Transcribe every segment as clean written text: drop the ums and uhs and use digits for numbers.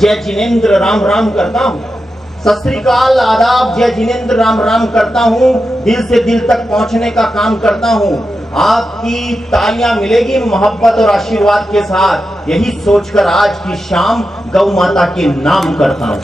जय जिनेंद्र राम राम करता हूँ। सत श्री अकाल, आदाब, जय जिनेंद्र राम राम करता हूँ। दिल से दिल तक पहुंचने का काम करता हूँ। आपकी तालियां मिलेगी मोहब्बत और आशीर्वाद के साथ। यही सोचकर आज की शाम गौ माता के नाम करता हूँ।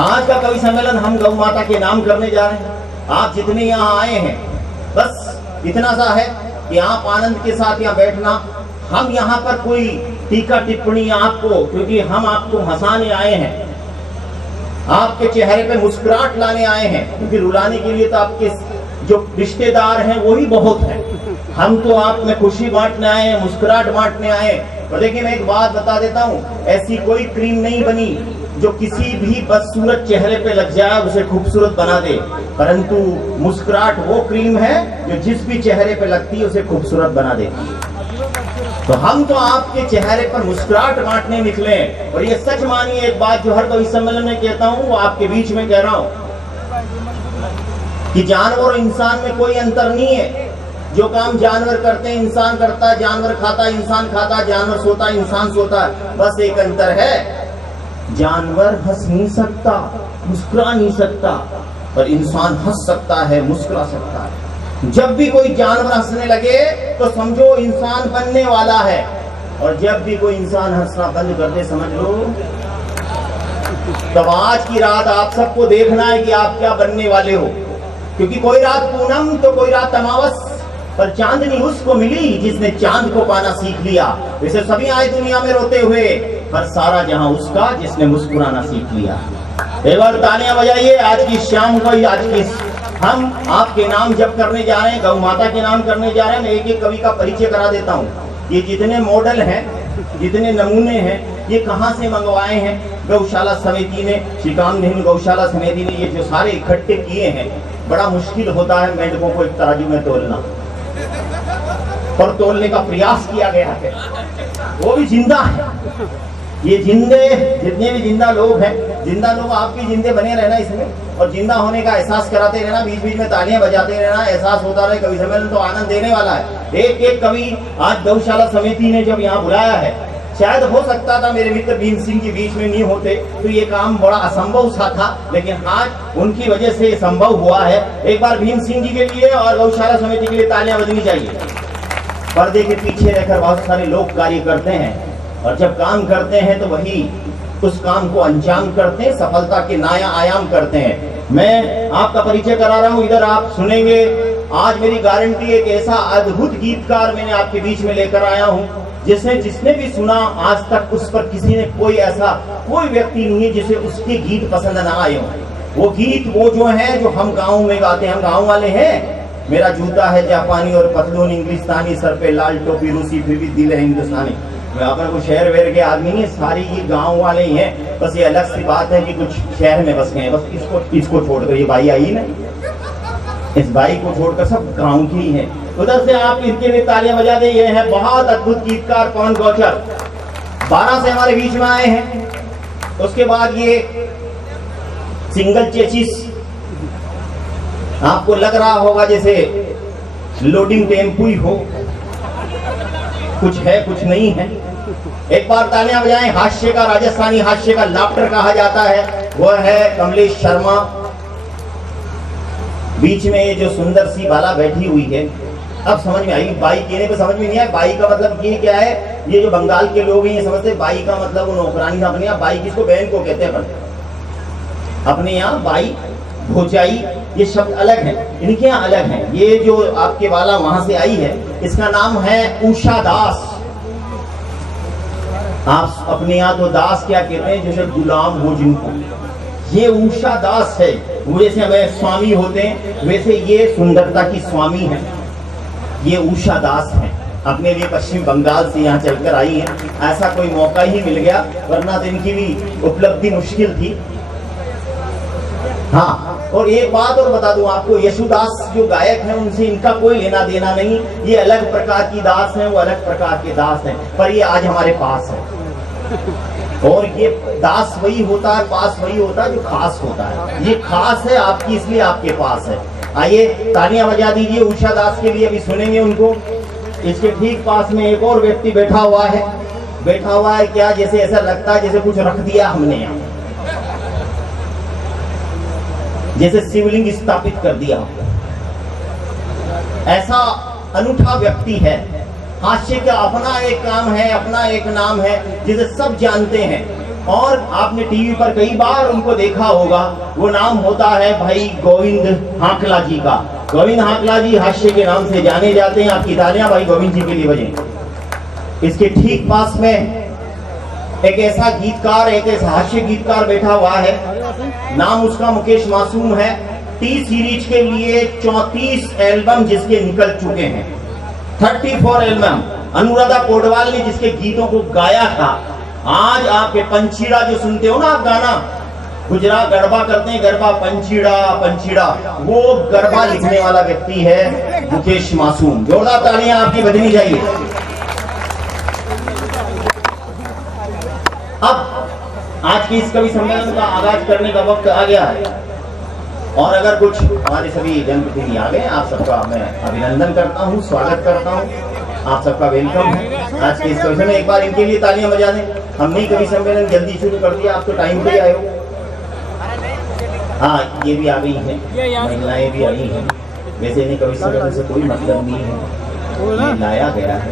आज का कवि सम्मेलन हम गौ माता के नाम करने जा रहे हैं। आप जितने यहाँ आए हैं, बस इतना सा है कि आप आनंद के साथ यहाँ बैठना। हम यहाँ पर कोई टीका टिप्पणी आपको, क्योंकि हम आपको हंसाने आए हैं, आपके चेहरे पे मुस्कुराहट लाने आए हैं, क्योंकि रुलाने के लिए तो आपके जो रिश्तेदार हैं वही बहुत हैं। हम तो आप में खुशी बांटने आए हैं, मुस्कुराहट बांटने आए हैं। और देखिए, मैं एक बात बता देता हूँ, ऐसी कोई क्रीम नहीं बनी जो किसी भी बदसूरत चेहरे पे लग जाए उसे खूबसूरत बना दे, परंतु मुस्कुराहट वो क्रीम है जो जिस भी चेहरे पे लगती है उसे खूबसूरत बना देती है। तो हम तो आपके चेहरे पर मुस्कुराहट बांटने निकले। और ये सच मानिए, एक बात जो हर कवि सम्मेलन में कहता हूँ वो आपके बीच में कह रहा हूँ कि जानवर और इंसान में कोई अंतर नहीं है। जो काम जानवर करते हैं इंसान करता है, जानवर खाता है इंसान खाता है, जानवर सोता है इंसान सोता है। बस एक अंतर है, जानवर हंस नहीं सकता, मुस्कुरा नहीं सकता, पर इंसान हंस सकता है, मुस्कुरा सकता है। जब भी कोई जानवर हंसने लगे तो समझो इंसान बनने वाला है, और जब भी कोई इंसान हंसना बंद कर दे समझ लो तब आज की रात आप सबको देखना है कि आप क्या बनने वाले हो। क्योंकि कोई रात पूनम तो कोई रात अमावस, पर चांदनी उसको मिली जिसने चांद को पाना सीख लिया। वैसे सभी आए दुनिया में रोते हुए, पर सारा जहां उसका जिसने मुस्कुराना सीख लिया। एक बार तालियां बजाइए आज की शाम को। आज की हम आपके नाम जब करने जा रहे हैं, गौ माता के नाम करने जा रहे हैं। मैं एक एक कवि का परिचय करा देता हूँ। ये जितने मॉडल हैं, जितने नमूने हैं, ये कहाँ से मंगवाए हैं? गौशाला समिति ने, श्री कामधेनु गौशाला समिति ने ये जो सारे इकट्ठे किए हैं। बड़ा मुश्किल होता है मेंढकों को एक तराजू में तोलना, पर तोलने का प्रयास किया गया है। वो भी जिंदा है। ये जिंदे, जितने भी जिंदा लोग हैं, जिंदा लोग आप भी जिंदे बने रहना इसमें, और जिंदा होने का एहसास कराते रहना, बीच बीच में तालियां बजाते रहना, एहसास होता रहे। कवि सम्मेलन तो आनंद देने वाला है। एक एक कवि आज गौशाला समिति ने जब यहाँ बुलाया है, शायद हो सकता था मेरे मित्र भीम सिंह के बीच में नहीं होते तो ये काम बड़ा असंभव सा था, लेकिन आज उनकी वजह से ये संभव हुआ है। एक बार भीम सिंह जी के लिए और गौशाला समिति के लिए तालियां बजनी चाहिए। पर्दे के पीछे रहकर बहुत सारे लोग कार्य करते हैं, और जब काम करते हैं तो वही उस काम को अंजाम करते हैं, सफलता के नया आयाम करते हैं। मैं आपका परिचय करा रहा हूँ, इधर आप सुनेंगे। आज मेरी गारंटी एक ऐसा अद्भुत गीतकार मैंने आपके बीच में लेकर आया हूँ, जिसने भी सुना आज तक उस पर किसी ने कोई ऐसा कोई व्यक्ति नहीं है जिसे उसके गीत पसंद ना आए हो। वो गीत वो जो है जो हम गाँव में गाते हैं, हम गाँव वाले हैं। मेरा जूता है जापानी और पतलून इंग्लिस्तानी, सर पे लाल टोपी रूसी, फिर भी दिल है हिंदुस्तानी। मैं अपना कोई शहर वेर के आदमी नहीं है, सारी ये गांव वाले ही हैं। बस ये अलग सी बात है कि कुछ शहर में बस गए। बस इसको छोड़कर, ये भाई आई ना, इस भाई को छोड़कर सब गांव के ही हैं। उधर से आप इनके लिए तालियां बजा दे। ये है बहुत अद्भुत गीतकार पवन गौचर, 12 से हमारे बीच में आए हैं। उसके बाद ये सिंगल चेसिस, आपको लग रहा होगा जैसे लोडिंग टेम्पू ही हो, कुछ है कुछ नहीं है। एक बार तालियां बजाएं। हास्य का, राजस्थानी हास्य का लाफ्टर कहा जाता है, वह है कमलेश शर्मा। बीच में ये जो सुंदर सी बाला बैठी हुई है, अब समझ में आई। बाई कहने पे समझ में नहीं आया। बाई का मतलब ये क्या है? ये जो बंगाल के लोग हैं ये समझते बाई का मतलब वो नौकरानी था। अपने यहाँ बाई किसको, बहन को कहते हैं, अपने यहाँ बाई भोजाई ये शब्द अलग है, इनके यहाँ अलग है। ये जो आपके वाला वहां से आई है, इसका नाम है उषा दास। आप अपने यहाँ तो दास क्या कहते हैं, जैसे गुलाम हो जिनको, ये उषा दास है। वैसे हमें स्वामी होते हैं, वैसे ये सुंदरता की स्वामी है, ये उषा दास है। अपने लिए पश्चिम बंगाल से यहाँ चलकर आई है। ऐसा कोई मौका ही मिल गया, वरना तो इनकी भी उपलब्धि मुश्किल थी। हाँ, और एक बात और बता दूं आपको, यशुदास जो गायक हैं उनसे इनका कोई लेना देना नहीं। ये अलग प्रकार की दास हैं, वो अलग प्रकार के दास हैं, पर ये आज हमारे पास है। और ये दास वही होता है, पास वही होता है जो खास होता है। ये खास है आपकी, इसलिए आपके पास है। आइए तालियां बजा दीजिए उषा दास के लिए, अभी सुनेंगे उनको। इसके ठीक पास में एक और व्यक्ति बैठा हुआ है बैठा हुआ है क्या, जैसे ऐसा लगता है जैसे कुछ रख दिया हमने यहाँ, जैसे शिवलिंग स्थापित कर दिया। ऐसा अनूठा व्यक्ति है। हास्य का अपना एक काम है, अपना एक नाम है जिसे सब जानते हैं, और आपने टीवी पर कई बार उनको देखा होगा। वो नाम होता है भाई गोविंद हाकला जी का। गोविंद हाकला जी हास्य के नाम से जाने जाते हैं। आपकी तालियां भाई गोविंद जी के लिए बजें। इसके ठीक पास में एक ऐसा गीतकार, एक ऐसा हास्य गीतकार बैठा हुआ है, नाम उसका मुकेश मासूम है। टी सीरीज के लिए 34 एल्बम जिसके निकल चुके हैं, 34 एल्बम। अनुराधा पौडवाल ने जिसके गीतों को गाया था। आज आपके पंचीड़ा जो सुनते हो ना आप गाना, गुजरात गरबा करते हैं, गरबा पंचीड़ा पंचीड़ा, वो गरबा लिखने वाला व्यक्ति है मुकेश मासूम। जोरदार तालियां आपकी बजनी चाहिए। अब आज की इस कवि सम्मेलन का आगाज करने का वक्त आ गया है, और अगर कुछ हमारे सभी जनप्रतिनिधि आ गए, आप सबका मैं अभिनंदन करता हूं, स्वागत करता हूं, आप सबका वेलकम है आज के इस कवि में। एक बार इनके लिए तालियां बजा दें। हमने कवि सम्मेलन जल्दी शुरू कर दिया, आप तो टाइम पे आए हो। हाँ, ये भी आ गई हैं, महिलाएं भी आई हैं। वैसे इन्हें कवि सम्मेलन से कोई मतलब नहीं है, ये लाया गया है,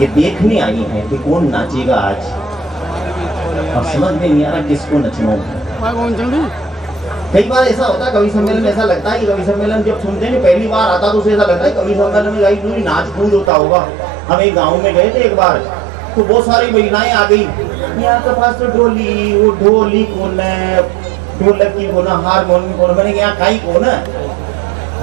ये देखने आई है कि कौन नाचेगा आज। अब समझ में नहीं आ रहा किसको नचना है। कई बार ऐसा होता है कवि सम्मेलन में, ऐसा लगता है कि कवि सम्मेलन जब सुनते हैं पहली बार आता तो उसे ऐसा लगता है कवि सम्मेलन में पूरी नाच कूद होता होगा। हम एक गांव में गए थे एक बार, तो बहुत सारी महिलाएं आ गई। यहाँ के पास तो ढोली, वो ढोली कौन है, ढोलक की कौन, हारमोनियम कौन, मैंने यहाँ काई कौन है।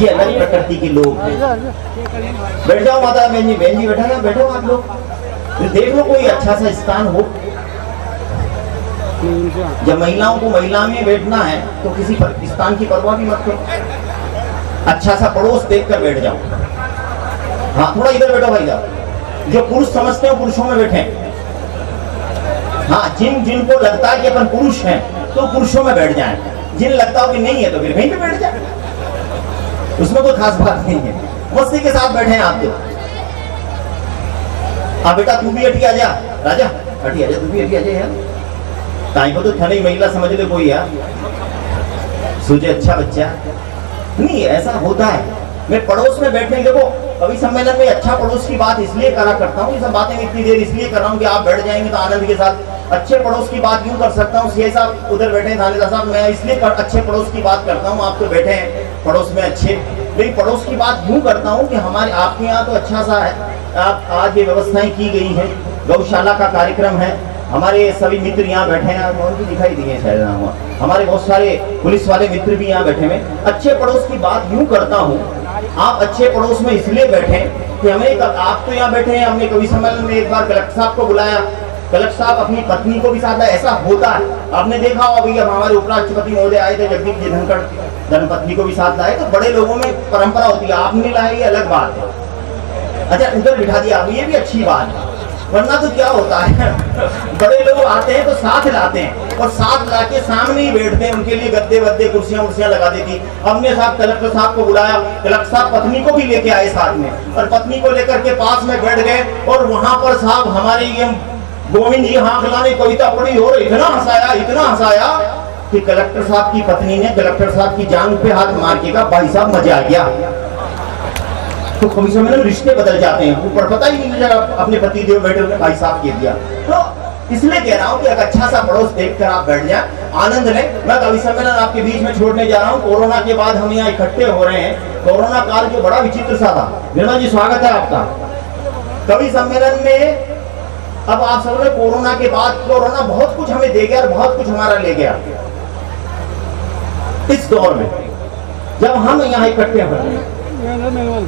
ये अलग प्रकृति के लोग हैं। बैठ जाओ माता बहन जी, बैठा है, बैठो आप लोग, देख लो कोई अच्छा सा स्थान हो। जब महिलाओं को महिला में बैठना है तो किसी स्थान की परवाह भी मत करो, अच्छा सा पड़ोस देखकर बैठ जाओ। हाँ, थोड़ा इधर बैठो भाई साहब। जो पुरुष समझते हो पुरुषों में बैठे। हाँ, जिनको लगता है कि अपन पुरुष हैं तो पुरुषों में बैठ जाएं, जिन लगता हो कि नहीं है तो फिर वहीं पे बैठ जाए, उसमें कोई खास बात नहीं है। मस्ती के साथ बैठे हैं आप तो। हाँ बेटा, तू भी हटी आ जा, राजा हटी आ जा, तू भी हटी आ जा यार। ताई को तो थनी महिला समझ ले कोई यार, सोचे अच्छा बच्चा नहीं। ऐसा होता है। मैं पड़ोस में बैठने, देखो कवि सम्मेलन में अच्छा पड़ोस की बात इसलिए करा करता हूँ, ये सब बातें इतनी देर इसलिए कर रहा हूँ कि आप बैठ जाएंगे तो आनंद के साथ। अच्छे पड़ोस की बात क्यों कर सकता हूँ, सीए साहब उधर बैठे हैं, थानेदार साहब, मैं इसलिए अच्छे पड़ोस की बात करता हूँ। आप तो बैठे हैं पड़ोस में अच्छे, लेकिन पड़ोस की बात क्यों करता हूँ कि हमारे आपके यहाँ तो अच्छा सा है। आप आज ये व्यवस्थाएं की गई है, गौशाला का कार्यक्रम है, हमारे सभी मित्र यहाँ बैठे हैं, और भी दिखाई दिए शायद हुआ, हमारे बहुत सारे पुलिस वाले मित्र भी यहाँ बैठे हैं। अच्छे पड़ोस की बात यूं करता हूँ, आप अच्छे पड़ोस में इसलिए बैठे कि हमें, आप तो यहाँ बैठे हैं, हमने कवि सम्मेलन में एक बार कलेक्टर साहब को बुलाया, कलेक्टर साहब अपनी पत्नी को भी साथ लाए। ऐसा होता है, आपने देखा होगा भैया, हमारे उपराष्ट्रपति महोदय आए थे जगदीप जी धनखड़, धर्मपत्नी को भी साथ लाए। तो बड़े लोगों में परंपरा होती है, आपने लाए ये अलग बात है। अच्छा, उधर बिठा दिया, ये भी अच्छी बात है। वरना तो क्या होता है, बड़े लोग आते हैं तो साथ लाते हैं, और साथ लाके सामने ही बैठते हैं, उनके लिए गद्दे वद्दे कुर्सियां लगा देती। हमने साहब कलेक्टर साहब को बुलाया, कलेक्टर साहब पत्नी को भी लेके आए साथ में, और पत्नी को लेकर के पास में बैठ गए, और वहां पर साहब हमारे ये गोविंद जी हाकला ने कविता पढ़ी, और इतना हंसाया कि कलेक्टर साहब की पत्नी ने कलेक्टर साहब की जांघ पे हाथ मार के कहा, भाई साहब मजा आ गया। तो कवि सम्मेलन रिश्ते बदल जाते हैं, ऊपर पता ही नहीं लगा अपने पति देव बैठे उन्हें भाई साहब कह दिया। तो इसलिए कह रहा हूँ कि एक अच्छा सा पड़ोस देखकर आप बैठ जाए, आनंद लें। मैं कवि सम्मेलन आपके बीच में छोड़ने जा रहा हूँ। कोरोना के बाद हम यहाँ इकट्ठे हो रहे हैं। कोरोना काल जो बड़ा विचित्र सा था। निर्मल जी, स्वागत है आपका कवि सम्मेलन में। अब आप सब ने कोरोना के बाद, कोरोना बहुत कुछ हमें दे गया और बहुत कुछ हमारा ले गया। इस दौर में जब हम यहाँ इकट्ठे हो रहे हैं,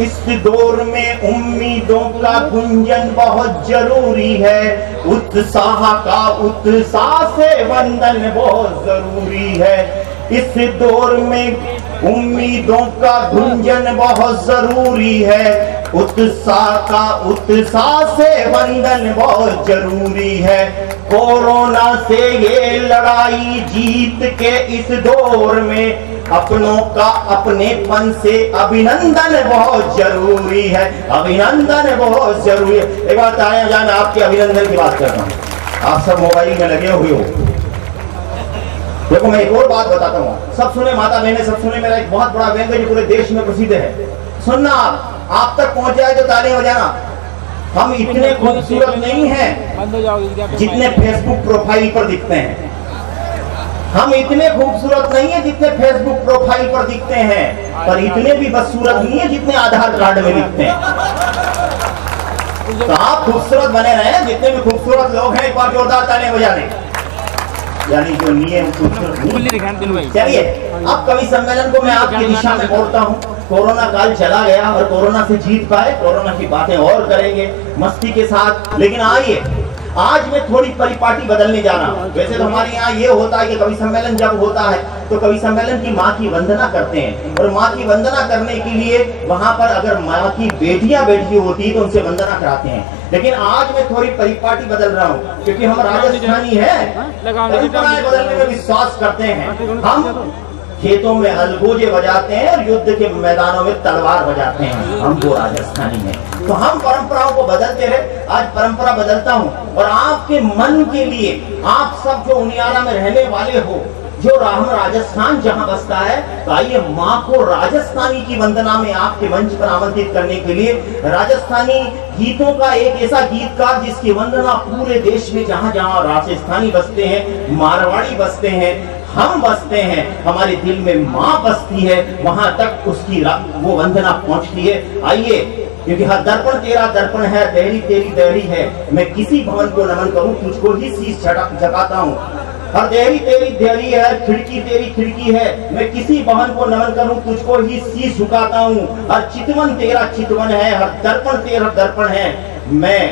इस दौर में उम्मीदों का गुंजन बहुत जरूरी है, उत्साह का उत्साह से वंदन बहुत जरूरी है। इस दौर में उम्मीदों का गुंजन बहुत जरूरी है, उत्साह का उत्साह से वंदन बहुत जरूरी है। कोरोना से ये लड़ाई जीत के इस दौर में अपनों का अपनेपन से अभिनंदन बहुत जरूरी है, अभिनंदन बहुत जरूरी है। एक बार तालियां जान आपके अभिनंदन की बात कर रहा हूं। आप सब मोबाइल में लगे हुए हो। देखो मैं एक और बात बताता हूँ, सब सुने माता बहने, सब सुने। मेरा एक बहुत बड़ा व्यंग्य जो पूरे देश में प्रसिद्ध है, सुनना आप तक पहुंच जाए तो तालियां बजाना। हम इतने खूबसूरत नहीं हैं जितने फेसबुक प्रोफाइल पर दिखते हैं। हम इतने खूबसूरत नहीं है जितने फेसबुक प्रोफाइल पर दिखते हैं, पर इतने भी बदसूरत नहीं है जितने आधार कार्ड में दिखते हैं। तो आप खूबसूरत बने रहे, जितने भी खूबसूरत लोग हैं एक बार जोरदार तालियां बजा दें। यानी जो नियम खूबसूरत। चलिए अब कवि सम्मेलन को मैं आपकी दिशा में मोड़ता हूँ। कोरोना काल चला गया और कोरोना से जीत पाए, कोरोना की बातें और करेंगे मस्ती के साथ। लेकिन आइए आज मैं थोड़ी परिपाटी बदलने जा रहा हूँ। वैसे तो हमारे यहाँ ये होता है कि कवि सम्मेलन जब होता है तो कवि सम्मेलन की माँ की वंदना करते हैं, और माँ की वंदना करने के लिए वहां पर अगर माँ की बेटियां बैठी होती तो उनसे वंदना कराते हैं। लेकिन आज मैं थोड़ी परिपाटी बदल रहा हूँ, क्योंकि हम राजस्थानी हैं, परंपराएं बदलने में विश्वास करते हैं। हम खेतों में अलगोजे बजाते हैं और युद्ध के मैदानों में तलवार बजाते हैं, हम वो राजस्थानी हैं। तो हम परंपराओं को बदलते रहे। आज परंपरा बदलता हूँ और आपके मन के लिए, आप सब जो उनियारा में रहने वाले हो, जो राजस्थान जहां बसता है, तो आइए माँ को राजस्थानी की वंदना में आपके मंच पर आमंत्रित करने के लिए राजस्थानी गीतों का एक ऐसा गीतकार जिसकी वंदना पूरे देश में जहां जहां राजस्थानी बसते हैं, मारवाड़ी बसते हैं, हम बसते हैं, हमारे दिल में माँ बसती है, वहां तक उसकी वो वंदना पहुंचती है। आइए, क्योंकि हर दर्पण तेरा दर्पण है, देहरी तेरी देहरी है, मैं किसी भवन को नमन करूं तुझको ही शीश झुकाता हूं। हर देहरी तेरी देहरी है, खिड़की तेरी खिड़की है, मैं किसी भवन को नमन करूं तुझको ही शीश झुकाता हूं। हर चितवन तेरा चितवन है, हर दर्पण तेरा दर्पण है, मैं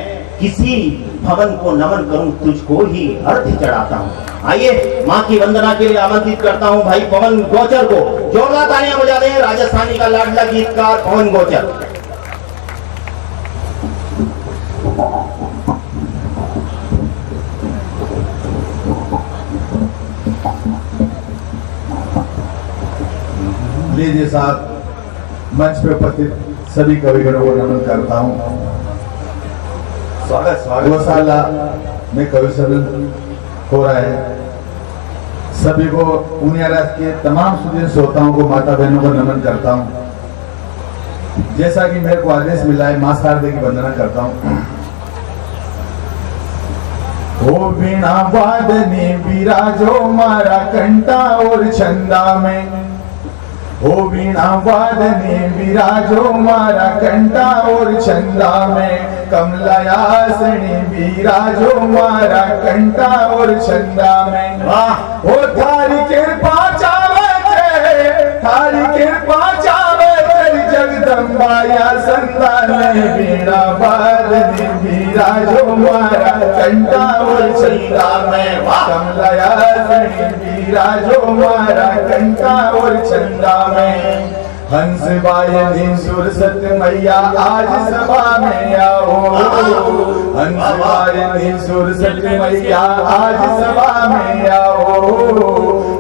किसी भवन को नमन करूं तुझको ही अर्घ्य चढ़ाता हूं। आइए माँ की वंदना के लिए आमंत्रित करता हूं भाई पवन गोचर को। जोरदार तालियां बजा दें, राजस्थानी का लाडला गीतकार पवन गोचर। लीजिए साहब, मंच पे उपस्थित सभी कविगणों को नमन करता हूँ। स्वागत स्वागत। गौशाला में कवि सम्मेलन हो रहा है। सभी को उनियारा के तमाम सुधीर श्रोताओं को, माता बहनों को नमन करता हूँ। जैसा कि मेरे को आदेश मिला है, मां शारदे की वंदना करता हूँ। ओ वीणा वादनी विराजो मारा कंठा और छंदा में, ओ वीणा वादनी विराजो मारा कंठा और छंदा में, कमलायासनी विराजो मारा कंठा और छंदा में। वाह! ओ थारी कृपा चावे थे, थारी कृपा चावे थे, जगदम्बा या संतान में, वीणा वादनी विराजो मारा कंठा और छंदा में, कमलायासनी विराजो मारा कंठा और छंदा में। हंस वायनी सुरसत मैया आज सभा में आओ, हंस वायनी सुरसत मैया आज सभा में आओ,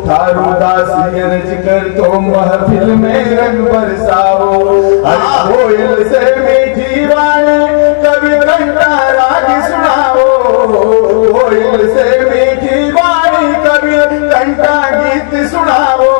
थारू दासी अर्ज कर तो महफिल में रंग बरसाओ। हर कोयल से मीठी वाणी कवि कंठा राग सुनाओ, कोयल से मीठी वाणी कवि कंठा गीत सुनाओ।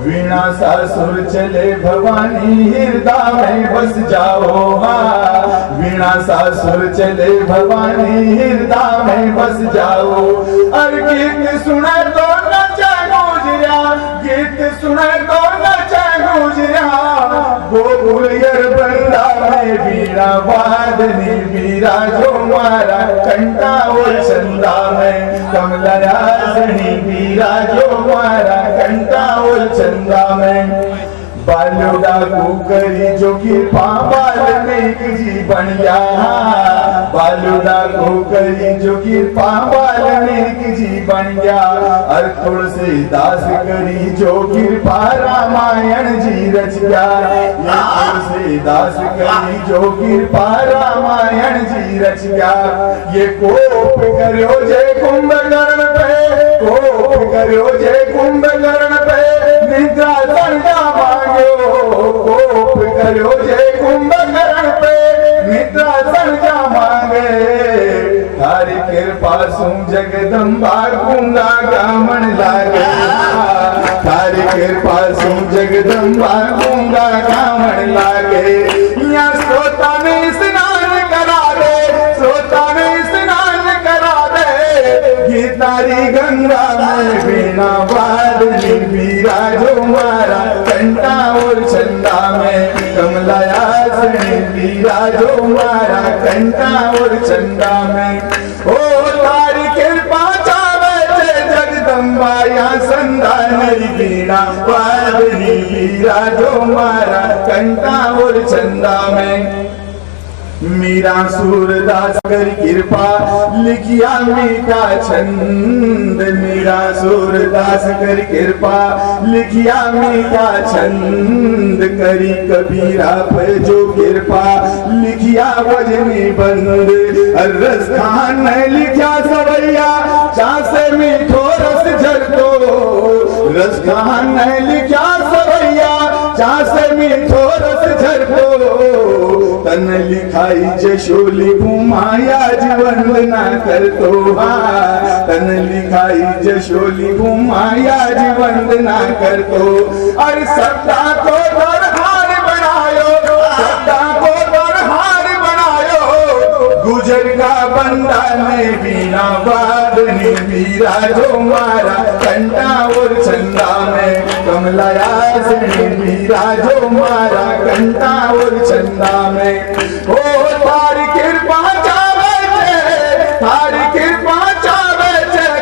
वीणा सा सुर चले भवानी हृदय में बस जाओ, हाँ वीणा सा सुर चले भवानी हृदय में बस जाओ। और गीत सुने तो नचे गुजरिया, गीत सुने तो नचे गुजरिया, गोकुलियर बंदा में वीणा वादनी विराजो मारा कंठा और छंदा में, कमलायासनी विराजो मारा कंठा और छंदा में। बालुड़ा लागू करी जो कृपा वाल्मीकि जी बनिया, बालू लागू करी जो कृपा वाल्मीकि जी बनिया, और तुलसीदास करी जो कृपा रामायण जी रचिया, ये तुलसीदास करी जो कृपा रामायण जी रचिया। ये कोप करो जय कुंभकर्ण पे, कोप करो जय कुंभकर्ण पे, निद्रा संजा मांगो, कोप करो जय कुंभकर्ण पे, निद्रा संजा मांगे। तारी कृपा सु जगदम्बा गूंगा गामन लागे, तारी कृपा सु जगदम्बा गूंगा गामन लागे। यहाँ श्रोता में स्नान करा दे, श्रोता में स्नान करा दे, ये तारी गंगा में वीणा वादनी विराजो मारा, कंटा और चंदा में कमलायासनी विराजो मारा, कंटा और चंदा में। ओ तारी कृपा चावे जगदम्बा या संदा नई वीणा वादनी विराजो मारा, कंटा और चंदा में। मीरा सूरदास कर कृपा लिखिया मीठा छंद, मीरा सूरदास कर कृपा लिखिया मीठा छंद, करी कबीरा पे जो कृपा लिखिया वजनी बंद। रस खान ने लिखिया सवैया चासे मीठो रस झरतो, रस खान ने लिखिया सवैया चासे मीठो रस झरतो, तन लिखाई जशोली घुमाया वंदना करतो, तन लिखाई जशोली घुमाया वंदना करतो। और सत्ता को दरहार बनायो, सत्ता को दरहार बनायो, गुजर का बंदा ने बीना वादनी विराजो मारा, कंटा और चंदा में कमलायासनी विराजो मारा, कंटा और चंदा में। ओ तारी कृपा चावे, तारी कृपा चावे,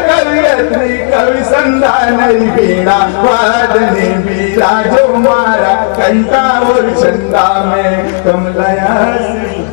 कवियत्री कवि संधान वीणा वादनी विराजो मारा, कंटा और चंदा में कमलायासनी।